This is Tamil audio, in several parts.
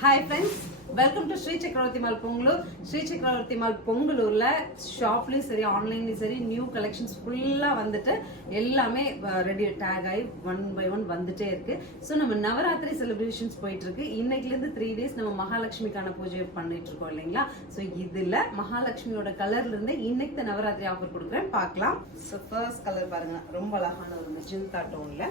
Hi friends, welcome to Sri Chakravarti Mall Pongalur. Sri Chakravarti Mall Pongalurல ஷாப்லயும் சரி ஆன்லைன்லயும் சரி நியூ கலெக்ஷன்ஸ் ஃபுல்லா வந்துட்டு எல்லாமே ரெடி டேக் ஆகி ஒன் பை ஒன் வந்துட்டே இருக்கு. ஸோ நம்ம நவராத்திரி செலிப்ரேஷன்ஸ் போயிட்டு இருக்கு. இன்னைக்குல இருந்து 3 days நம்ம மகாலட்சுமிக்கான பூஜை பண்ணிட்டு இருக்கோம் இல்லைங்களா? ஸோ இதுல மகாலட்சுமியோட கலர்ல இருந்து இன்னைக்கு நவராத்திரி ஆஃபர் கொடுக்குறேன், பார்க்கலாம். ஸோ ஃபர்ஸ்ட் கலர் பாருங்க, ரொம்ப அழகான ஒரு மெஜந்தா டோன்ல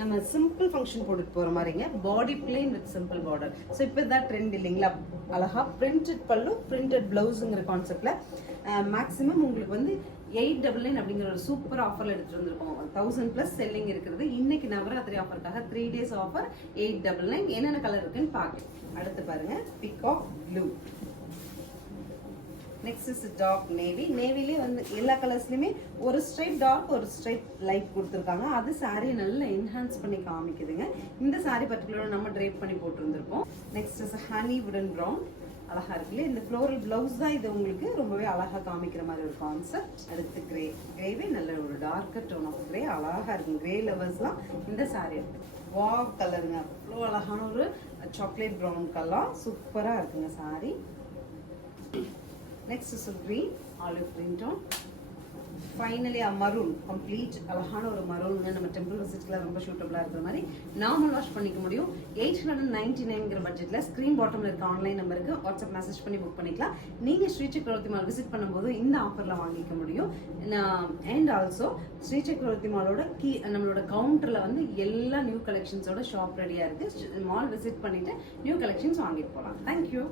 நம்ம சிம்பிள் ஃபங்க்ஷன் போட்டுட்டு போற மாதிரிங்க. Body plain with simple border. So இப்போ இதான் ட்ரெண்ட் இல்லைங்களா? அழகா பிரிண்டட் பல்லு பிரிண்டட் பிளவுஸுங்கிற கான்செப்ட்ல மேக்ஸிமம் உங்களுக்கு வந்து 899 அப்படிங்கிற ஒரு சூப்பர் ஆஃபர்ல எடுத்துட்டு வந்திருக்கோம். 1000+ செல்லிங் இருக்கிறது. இன்னைக்கு நவராத்திரி ஆஃபருக்காக 3 days ஆஃபர் 899. என்னென்ன கலர் இருக்குன்னு பார்க்கலாம். அடுத்து பாருங்க, peacock blue. Next is dark navy. நேவிலே வந்து எல்லா கலர்ஸ்லயுமே ஒரு ஸ்ட்ரைப் டார்க் ஒரு ஸ்ட்ரைப் லைட் கொடுத்துருக்காங்க. அது சாரியை நல்லா என்ஹான்ஸ் பண்ணி காமிக்குதுங்க. இந்த சாரி பர்டிகுலராக நம்ம ட்ரேப் பண்ணி போட்டிருந்திருக்கோம். நெக்ஸ்ட் இஸ் ஹனி வுடன் ப்ரௌன். அழகா இருக்குல்ல. இந்த ஃப்ளோரல் பிளவுஸ் தான் இது உங்களுக்கு ரொம்பவே அழகா காமிக்கிற மாதிரி ஒரு கான்செப்ட். அடுத்து கிரே. கிரேவே நல்ல ஒரு டார்க்கர் டோன் ஆஃப் கிரே, அழகா இருக்கும். கிரே லவர்ஸ்லாம் இந்த சாரி இருக்கு. வாவ் கலருங்க, அவ்வளோ அழகான ஒரு சாக்லேட் ப்ரௌன் கலர், சூப்பரா இருக்குங்க sorry. Next is a green, olive green tone. Finally a maroon, complete அழகான ஒரு maroon. நம்ம டெம்பிள் விசிட்ல ரொம்ப சூட்டபிளா இருக்கிற மாதிரி நார்மல் வாஷ் பண்ணிக்க முடியும். 899ங்கிற பட்ஜெட்ல ஸ்கிரீன் பாட்டம்ல இருக்க ஆன்லைன் நம்பருக்கு வாட்ஸ்அப் மெசேஜ் பண்ணி புக் பண்ணிக்கலாம். நீங்க ஸ்ரீ சக்கரவர்த்தி மால் விசிட் பண்ணும்போது இந்த ஆஃபர்ல வாங்கிக்க முடியும். அண்ட் ஆல்சோ ஸ்ரீ சக்கரவர்த்தி மாலோட நம்மளோட கவுண்டர்ல வந்து எல்லா நியூ கலெக்ஷன்ஸோட ஷாப் ரெடியா இருக்கு. மால் விசிட் பண்ணிட்டு நியூ கலெக்ஷன்ஸ் வாங்கிட்டு போகலாம். தேங்க்யூ.